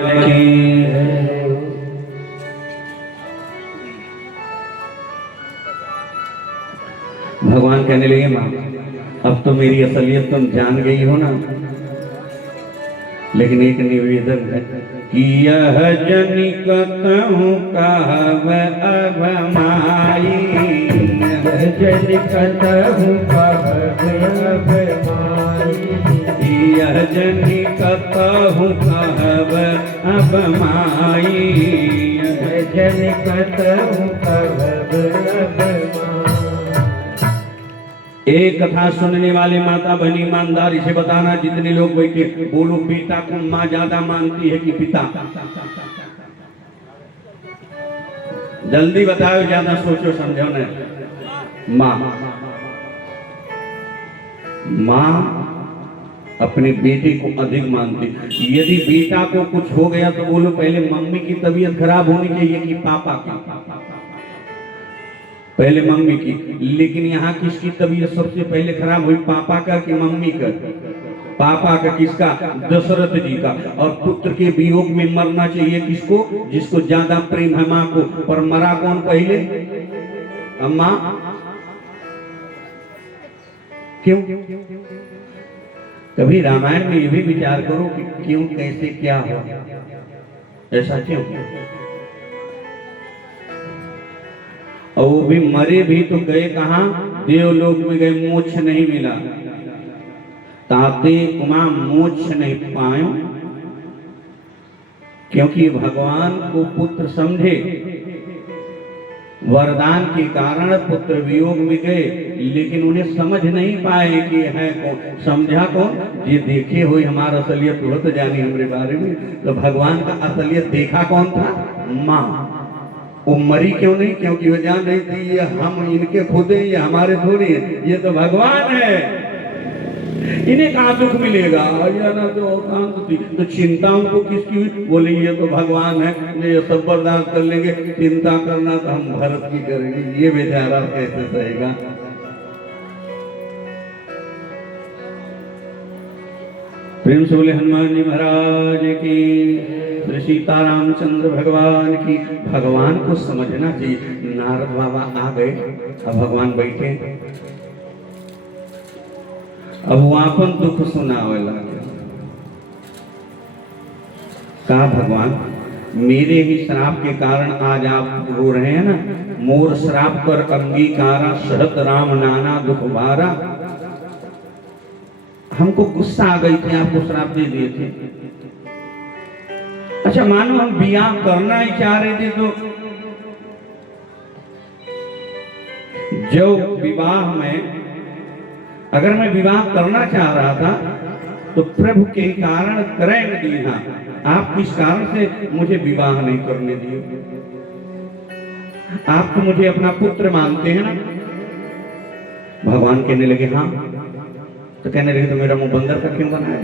भगवान कहने लगे, माँ अब तो मेरी असलियत तुम जान गई हो ना, लेकिन एक निवेदन है कि यह जनिकतहु कहब अब माई, जनिकतहु कहब अब माई, यह जनिकतहु कहब अब माई, जनिकतहु कहब अब माई। एक कथा सुनने वाले माता बहनी ईमानदारी से बताना, जितने लोग बैठे बोलो बेटा को माँ ज्यादा मानती है कि पिता? जल्दी बताओ, ज्यादा सोचो समझो न। माँ अपने बेटे को अधिक मानती। यदि बेटा को कुछ हो गया तो बोलो पहले मम्मी की तबीयत खराब होनी चाहिए कि पापा की? पहले मम्मी की। लेकिन यहाँ किसकी तबीयत सबसे पहले खराब हुई, पापा का कि मम्मी का? पापा का। किसका? दशरथ जी का। और पुत्र के वियोग में मरना चाहिए किसको? जिसको ज्यादा प्रेम है माँ को। पर मरा कौन पहले? अम्मा। क्यों? कभी रामायण में ये भी विचार करो कि क्यों, कैसे, क्या हो, ऐसा क्यों? और वो भी मरे भी तो गए कहां? देवलोक में गए, मोक्ष नहीं मिला। ताते उमा मोक्ष नहीं पायो, क्योंकि भगवान को पुत्र समझे, वरदान के कारण पुत्र वियोग में गए, लेकिन उन्हें समझ नहीं पाए कि है कौन। समझा कौन? ये देखे हुए हमारा असलियत हो तो जानी हमारे बारे में। तो भगवान का असलियत देखा कौन था? माँ। वो मरी क्यों नहीं? क्योंकि वो जान रही थी ये हम इनके खुद हैं, ये हमारे थोड़ी हैं, ये तो भगवान है, इन्हें कहाँ दुख मिलेगा। या ना तो कांत थी तो चिंता उनको किसकी हुई? बोले ये तो भगवान है, ये सब बर्दाश्त कर लेंगे, चिंता करना तो हम भरत की करेंगे। ये बेचारा कैसे सहेगा? प्रेम से बोले हनुमान जी महाराज की, श्री सीतारामचंद्र भगवान की। भगवान को समझना चाहिए। नारद बाबा आ गए, अब भगवान बैठे, अब वो अपन दुख सुनावे लगे। कहा भगवान मेरे ही श्राप के कारण आज आप रो रहे हैं ना। मोर श्राप कर अंगीकारा, सहत राम नाना दुख भारा। हमको गुस्सा आ गई थी, आपको श्राप दे दिए थे। अच्छा मानो हम बियाह करना ही चाह रहे थे, तो जो विवाह में अगर मैं विवाह करना चाह रहा था तो प्रभु के कारण क्रैन दिया। आप किस कारण से मुझे विवाह नहीं करने दिए? आप तो मुझे अपना पुत्र मानते हैं ना। भगवान कहने लगे हाँ। तो कहने लगे तो मेरा मुंह बंदर का क्यों बनाया?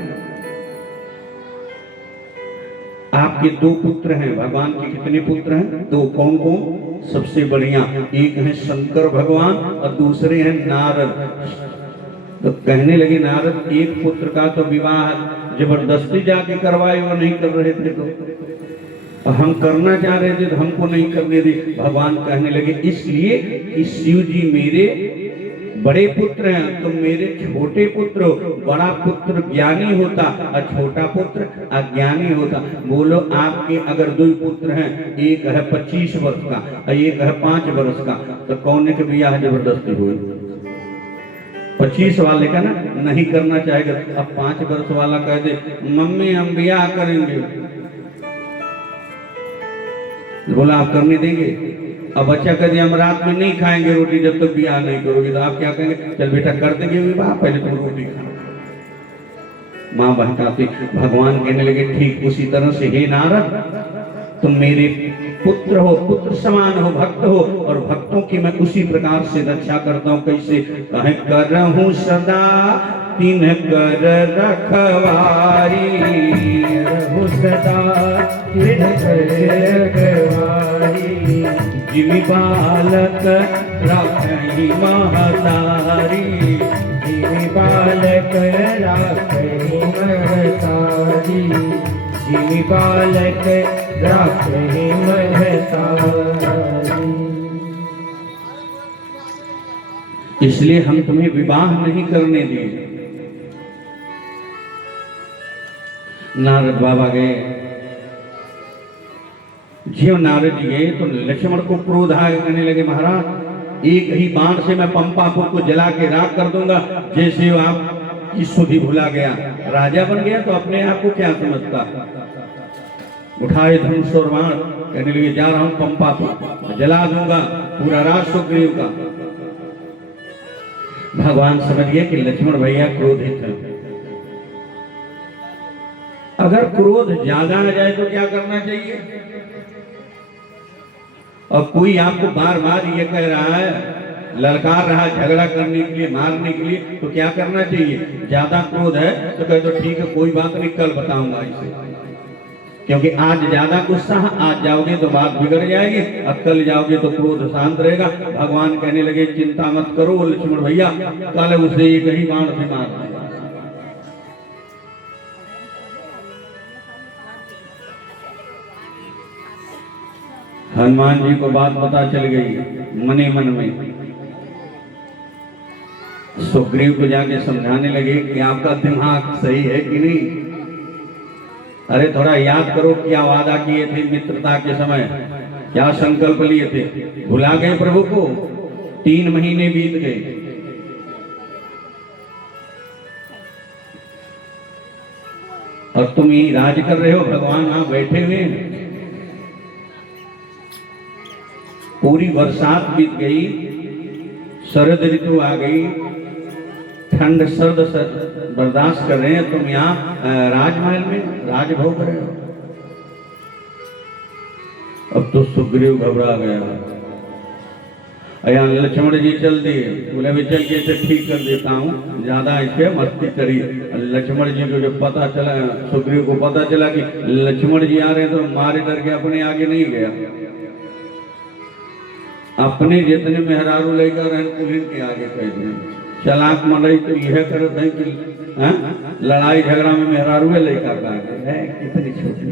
आपके दो पुत्र हैं। भगवान के कितने पुत्र हैं? दो। कौन कौन? सबसे बढ़िया एक है शंकर भगवान और दूसरे हैं नारद। तो कहने लगे नारद एक पुत्र का तो विवाह जबरदस्ती जाके करवाए, वो नहीं कर रहे थे, तो हम करना चाह रहे थे तो हमको नहीं करने दी। भगवान कहने लगे इसलिए कि शिव जी मेरे बड़े पुत्र हैं, तो मेरे छोटे पुत्र। बड़ा पुत्र ज्ञानी होता और छोटा पुत्र अज्ञानी होता। बोलो आपके अगर दो पुत्र हैं, एक है 25 वर्ष का और एक है 5 वर्ष का, तो कौन के ब्याह जबरदस्ती हुई? 25 वाले का ना नहीं करना चाहेगा। अब 5 वर्ष वाला कह दे मम्मी हम ब्याह करेंगे, बोला आप करने देंगे? अब बच्चा कह दिया हम रात में नहीं खाएंगे रोटी जब तक ब्याह नहीं करोगे, तो आप क्या कहेंगे? चल बेटा कर देंगे विवाह, पहले तुम रोटी खाओ। माँ बहकाती। भगवान कहने लगे ठीक उसी तरह से हे नारद तुम मेरे पुत्र हो, पुत्र समान हो, भक्त हो, और भक्तों की मैं उसी प्रकार से रक्षा करता हूँ। कैसे? कहे करहूँ सदा तीन कर रखवारी, सदा तीन कर रखवारी। जिमि बालक राखी महतारी, जिमि बालक राखी महतारी। जिमि बालक राखे महतारी। इसलिए हम तुम्हें विवाह नहीं करने दिए। नारद बाबा गए, जीव नारद जी गए तो लक्ष्मण को क्रोध आया, कहने लगे महाराज एक ही बाण से मैं पंपापुर को जला के राख कर दूंगा। जैसे आप की सुधि भुला गया, राजा बन गया तो अपने आप को क्या समझता। उठाए धनुष और बाण, कहने लगे जा रहा हूं पंपापुर, जला दूंगा पूरा राज सुग्रीव का। भगवान समझ गए कि लक्ष्मण भैया क्रोधित है। अगर क्रोध ज्यादा आ जाए तो क्या करना चाहिए। और कोई आपको बार बार ये कह रहा है, ललकार रहा झगड़ा करने के लिए, मारने के लिए, तो क्या करना चाहिए। ज्यादा क्रोध है तो कह दो ठीक है कोई बात नहीं, कल बताऊंगा इसे। क्योंकि आज ज्यादा गुस्सा है, आज जाओगे तो बात बिगड़ जाएगी, और कल जाओगे तो क्रोध शांत रहेगा। भगवान कहने लगे चिंता मत करो लक्ष्मण भैया, कल उसे एक ही बाण से मार देगा। हनुमान जी को बात पता चल गई मने मन में। सुग्रीव को जाके समझाने लगे कि आपका दिमाग सही है कि नहीं। अरे थोड़ा याद करो क्या वादा किए थे मित्रता के समय, क्या संकल्प लिए थे, भुला गए प्रभु को। 3 महीने बीत गए। और तुम यही राज कर रहे हो, भगवान वहां बैठे हुए हैं। पूरी बरसात बीत गई, शरद ऋतु आ गई, ठंड सर्द बर्दाश्त कर रहे हैं, तुम यहाँ राजमहल में राजभोग रहे हो। अब तो सुग्रीव घबरा गया। यहाँ लक्ष्मण जी चल दिए, बोले भी चल के इसे ठीक कर देता हूँ, ज्यादा इसे मस्ती करी। लक्ष्मण जी को जब पता चला, सुग्रीव को पता चला कि लक्ष्मण जी आ रहे हैं, तो मारे डर के अपने आगे नहीं गया। अपने जितने मेहरारू लेकर कुलीन के आगे कह दिए। चलाक मनई तो यह करते हैं कि लड़ाई झगड़ा में मेहरारू लेकर है, कितनी छोटी।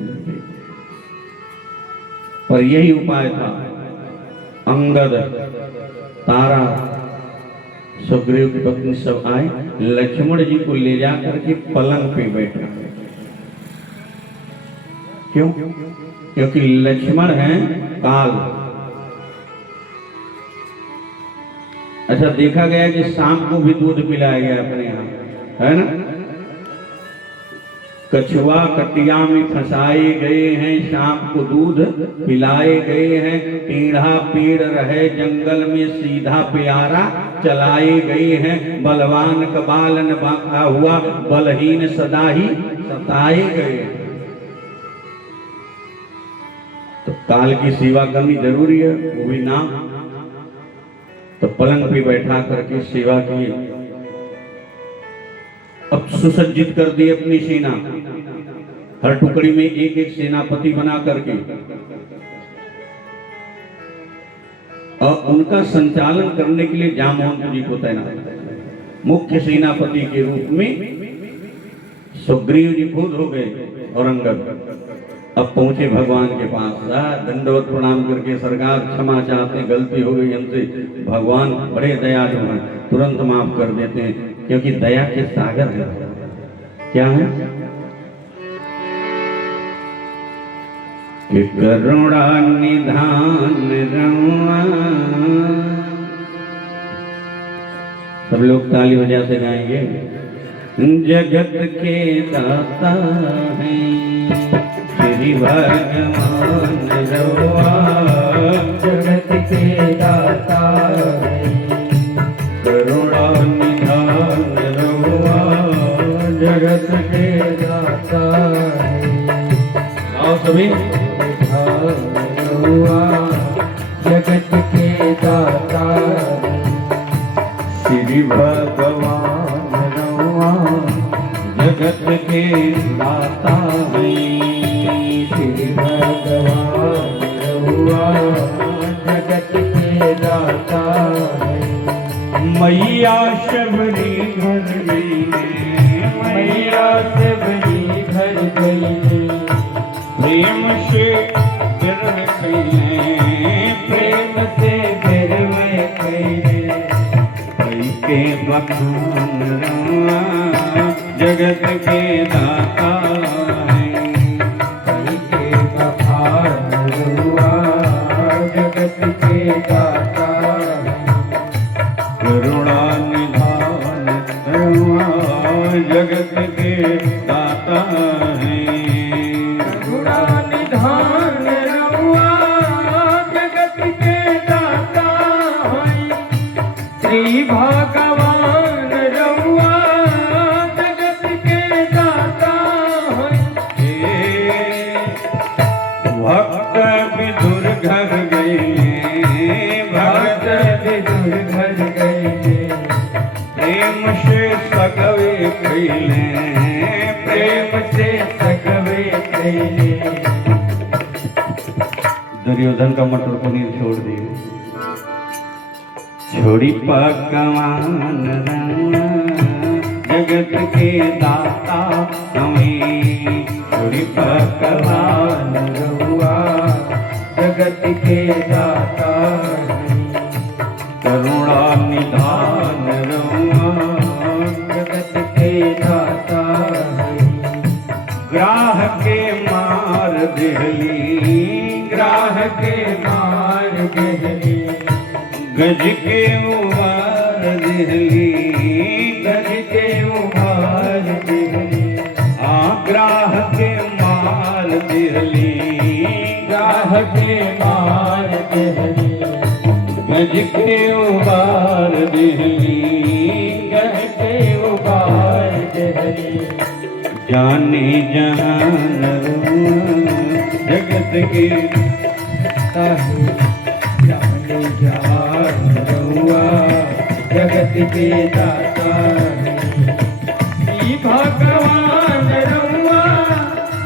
पर यही उपाय था। अंगद, तारा, सुग्रीव की पत्नी सब आए, लक्ष्मण जी को ले जाकर के पलंग पे बैठा। क्यों? क्योंकि लक्ष्मण है काल। अच्छा देखा गया कि शाम को भी दूध पिलाया गया अपने यहाँ, है ना। कछुआ कटिया में फंसाए गए हैं, शाम को दूध पिलाए गए हैं। टेढ़ा पेड़ रहे जंगल में, सीधा प्यारा चलाए गए हैं। बलवान का बालन बांका हुआ, बलहीन सदा ही सताए गए। तो काल की सेवा करनी जरूरी है, वो भी ना। तो पलंग पे बैठा करके सेवा की। अब सुसज्जित कर दी अपनी सेना, हर टुकड़ी में एक एक सेनापति बना करके, और उनका संचालन करने के लिए जामवंत जी को तैनात। मुख्य सेनापति के रूप में सुग्रीव जी खुद हो गए और अंगद। अब पहुंचे भगवान के पास, दंडवत प्रणाम करके सरकार क्षमा चाहते, गलती हो गई हमसे। भगवान बड़े दयालु हैं, तुरंत माफ कर देते हैं, क्योंकि दया के सागर है। क्या है कि करुणा निधान रवा। सब लोग ताली बजा से गाएंगे। जगत के दाता है श्री भगवान रवा, जगत के दाता है करुणा निधान रवा। जगत के दाता है आओ सभी। जगत के दाता श्री भगवान रवा, जगत के दाता है श्री भगवान रहुआ, जगत के दाता है। मैया शबरी घर गई, मैया शबरी घर गई, से बिरह कैले प्रेम से फिर में कैले के बखान रवा जगत के दाता है कई के बखान रुआ जगत के दाता है करुणा निधान रवा जगत के दाता है करुणा निधान रुआ जगत के दाता है श्री भगवान रहुआ जगत के दाता है भक्त विदुर घर गए भक्त विदुर घर गए प्रेम से सगवे कैले प्रेम से सगवे कैले दुर्योधन का मटर पनीर छोड़ दिए छोड़ी पकवान जगत के दाता हमें छोड़ी पकवान रहुआ जगत के दाता है करुणा निधान रहुआ जगत के दाता है ग्राह के मार दिहली ग्राह के मार देहली गज के उबार दिहली गज के उभार देहली ग्राह के मार दिहली ग्राह के मार देहली गज के उबार दिहली गज के उभार देहली जाने जहान जगत के ताहे जाने जहान रहुआ जगत के दाता है श्री भगवान रहुआ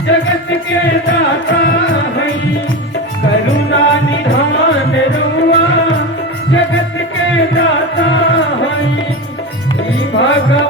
जगत के दाता है करुणा निधान रहुआ जगत के दाता है श्री भगवान